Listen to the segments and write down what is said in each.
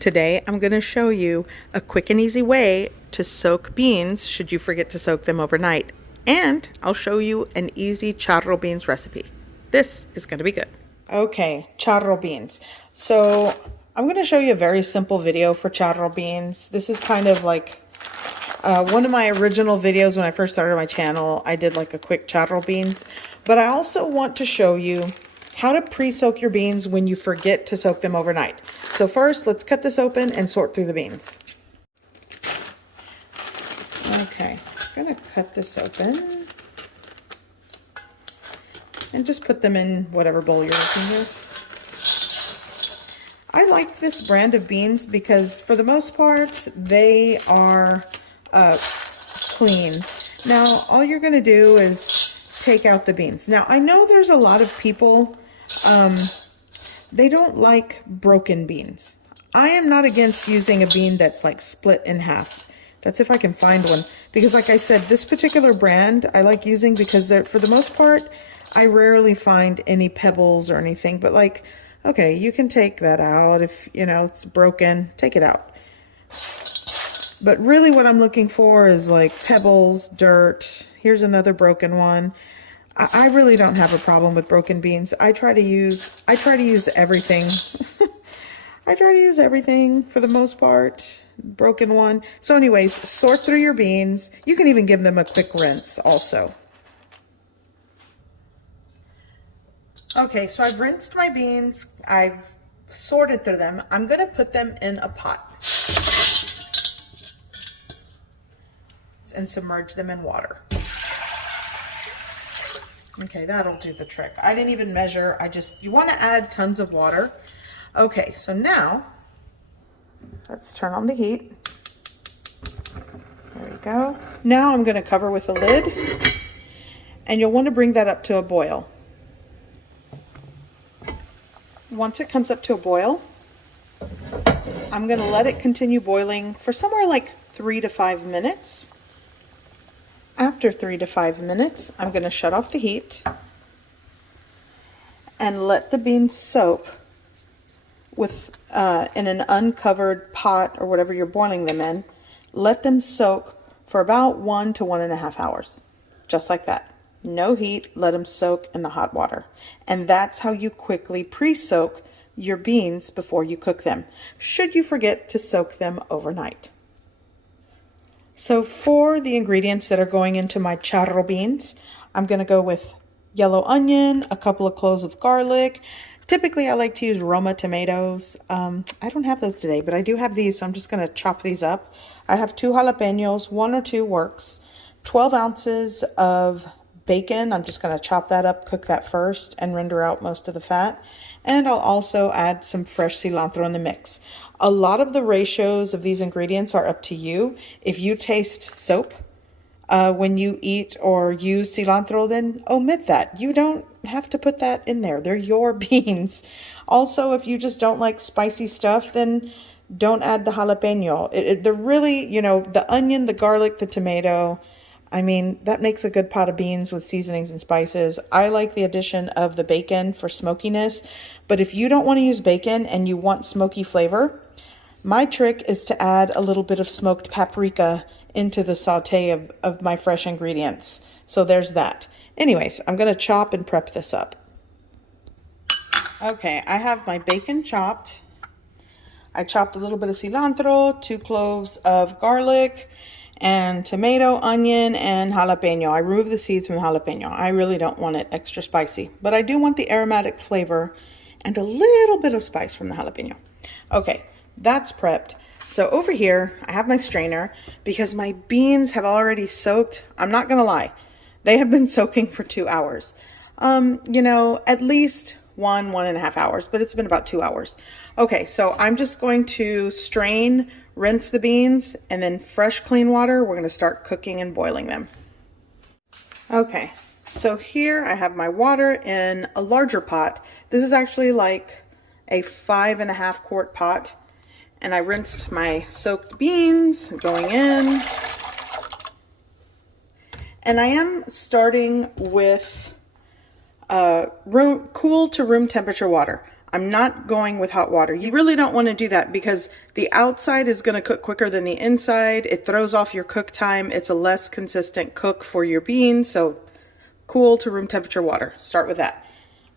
Today I'm going to show you a quick and easy way to soak beans should you forget to soak them overnight. And I'll show you an easy charro beans recipe. This is going to be good. Okay, charro beans. So I'm going to show you a very simple video for charro beans. This is kind of like one of my original videos when I first started my channel. I did like a quick charro beans. But I also want to show you how to pre-soak your beans when you forget to soak them overnight. So first, let's cut this open and sort through the beans. Okay, I'm gonna cut this open and just put them in whatever bowl you're using here. I like this brand of beans because for the most part, they are clean. Now, all you're gonna do is take out the beans. Now, I know there's a lot of people they don't like broken beans. I am not against using a bean that's like split in half. That's if I can find one. Because like I said, this particular brand I like using because they're, for the most part, I rarely find any pebbles or anything. But like, okay, you can take that out if, you know, it's broken. Take it out. But really what I'm looking for is like pebbles, dirt. Here's another broken one. I really don't have a problem with broken beans. I try to use everything. I try to use everything for the most part. Broken one. So anyways, sort through your beans. You can even give them a quick rinse also. Okay, so I've rinsed my beans. I've sorted through them. I'm going to put them in a pot and submerge them in water. Okay, that'll do the trick. I didn't even measure. You want to add tons of water. Okay, so now let's turn on the heat. There we go. Now I'm going to cover with a lid, and you'll want to bring that up to a boil. Once it comes up to a boil, I'm going to let it continue boiling for somewhere like 3 to 5 minutes. After 3 to 5 minutes, I'm going to shut off the heat and let the beans soak with in an uncovered pot or whatever you're boiling them in. Let them soak for about 1 to 1.5 hours, just like that. No heat, let them soak in the hot water. And that's how you quickly pre-soak your beans before you cook them, should you forget to soak them overnight. So for the ingredients that are going into my charro beans, I'm going to go with yellow onion, a couple of cloves of garlic. Typically, I like to use Roma tomatoes. I don't have those today, but I do have these, so I'm just going to chop these up. I have 2 jalapenos, 1 or 2 works, 12 ounces of bacon. I'm just going to chop that up, cook that first, and render out most of the fat. And I'll also add some fresh cilantro in the mix. A lot of the ratios of these ingredients are up to you. If you taste soap when you eat or use cilantro, then omit that. You don't have to put that in there. They're your beans. Also, if you just don't like spicy stuff, then don't add the jalapeno. They're really, you know, the onion, the garlic, the tomato, I mean, that makes a good pot of beans with seasonings and spices. I like the addition of the bacon for smokiness, but if you don't want to use bacon and you want smoky flavor, my trick is to add a little bit of smoked paprika into the saute of my fresh ingredients. So there's that. Anyways, I'm going to chop and prep this up. Okay, I have my bacon chopped. I chopped a little bit of cilantro, 2 cloves of garlic, and tomato, onion, and jalapeno. I removed the seeds from the jalapeno. I really don't want it extra spicy, but I do want the aromatic flavor and a little bit of spice from the jalapeno. Okay, that's prepped. So over here, I have my strainer because my beans have already soaked. I'm not gonna lie, they have been soaking for 2 hours. You know, at least 1.5 hours, but it's been about 2 hours. Okay, so I'm just going to strain, rinse the beans, and then fresh clean water, we're going to start cooking and boiling them. Okay, so here I have my water in a larger pot. This is actually like a 5.5 quart pot, and I rinsed my soaked beans going in. And I am starting with cool to room temperature water. I'm not going with hot water. You really don't want to do that because the outside is going to cook quicker than the inside. It throws off your cook time. It's a less consistent cook for your beans. So cool to room temperature water. Start with that.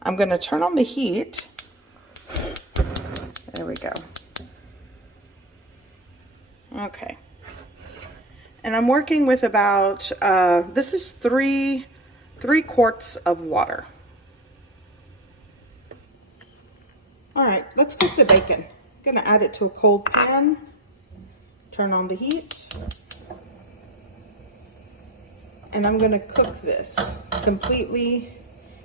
I'm going to turn on the heat. There we go. Okay. And I'm working with about, this is three quarts of water. All right, let's cook the bacon. I'm gonna add it to a cold pan, turn on the heat, and I'm gonna cook this completely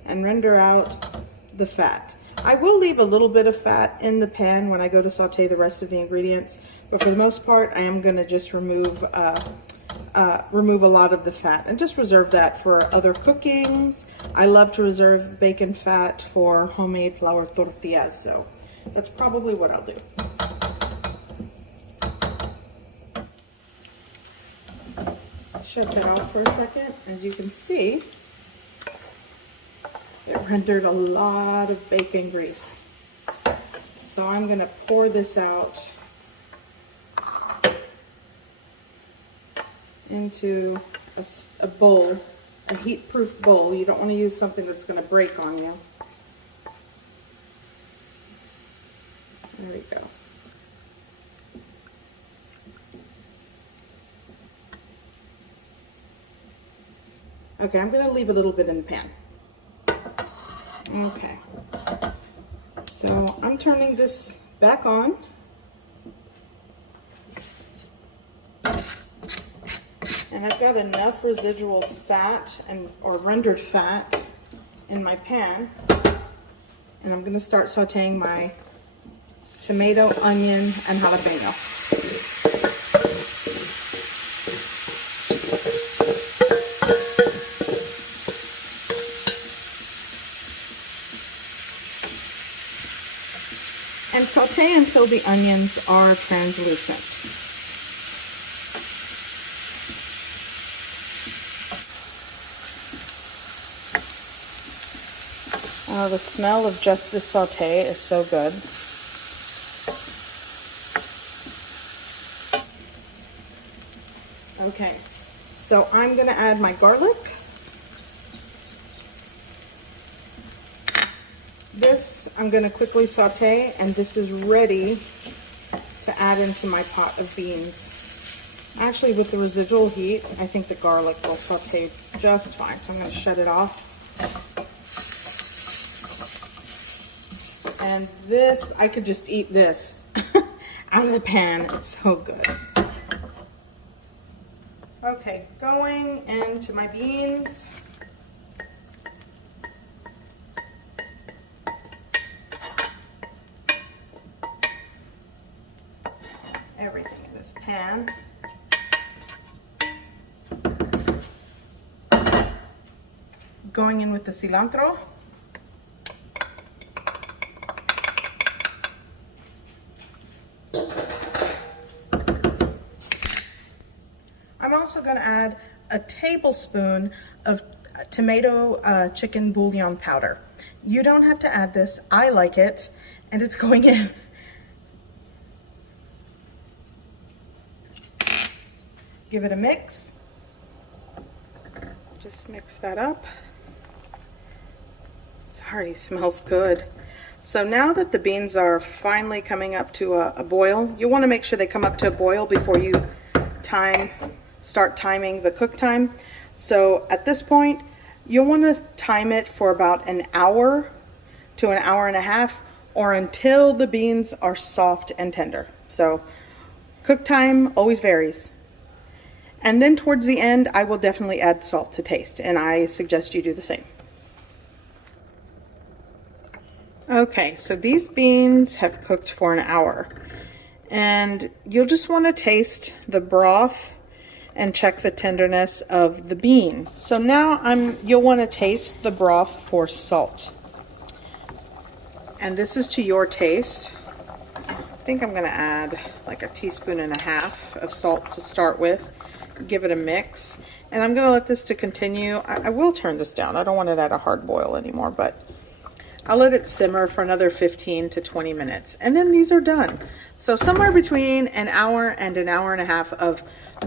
and render out the fat. I will leave a little bit of fat in the pan when I go to saute the rest of the ingredients, but for the most part, I am gonna just remove a lot of the fat and just reserve that for other cookings. I love to reserve bacon fat for homemade flour tortillas, so that's probably what I'll do. Shut that off for a second. As you can see, it rendered a lot of bacon grease. So I'm going to pour this out into a bowl, a heat-proof bowl. You don't want to use something that's going to break on you. There we go. Okay, I'm going to leave a little bit in the pan. Okay, so I'm turning this back on. And I've got enough residual fat or rendered fat in my pan. And I'm going to start sauteing my tomato, onion, and jalapeno. And saute until the onions are translucent. Oh, the smell of just this saute is so good. Okay, so I'm going to add my garlic. This I'm going to quickly saute, and this is ready to add into my pot of beans. Actually, with the residual heat, I think the garlic will saute just fine, so I'm going to shut it off. And this, I could just eat this out of the pan. It's so good. Okay, going into my beans. Everything in this pan. Going in with the cilantro. I'm also going to add a tablespoon of tomato chicken bouillon powder. You don't have to add this. I like it, and it's going in. Give it a mix. Just mix that up. It already smells good. So now that the beans are finally coming up to a boil, you want to make sure they come up to a boil before you start timing the cook time. So at this point, you'll want to time it for about an hour to an hour and a half, or until the beans are soft and tender. So cook time always varies. And then towards the end, I will definitely add salt to taste, and I suggest you do the same. Okay, so these beans have cooked for an hour, and you'll just want to taste the broth and check the tenderness of the bean. So now you'll want to taste the broth for salt. And this is to your taste. I think I'm going to add like a teaspoon and a half of salt to start with. Give it a mix. And I'm going to let this to continue. I will turn this down. I don't want it at a hard boil anymore, but I'll let it simmer for another 15 to 20 minutes, and then these are done. So somewhere between an hour and an hour and a half of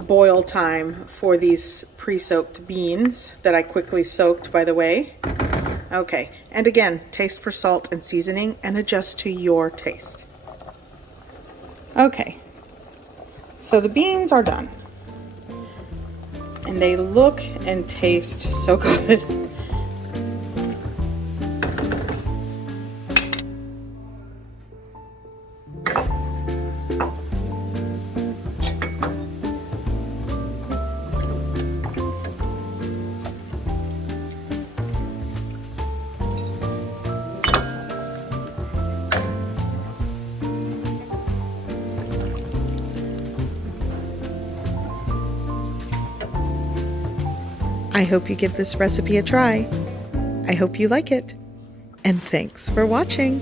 boil time for these pre-soaked beans that I quickly soaked, by the way. Okay, and again, taste for salt and seasoning and adjust to your taste. Okay, so the beans are done. And they look and taste so good. I hope you give this recipe a try. I hope you like it. And thanks for watching.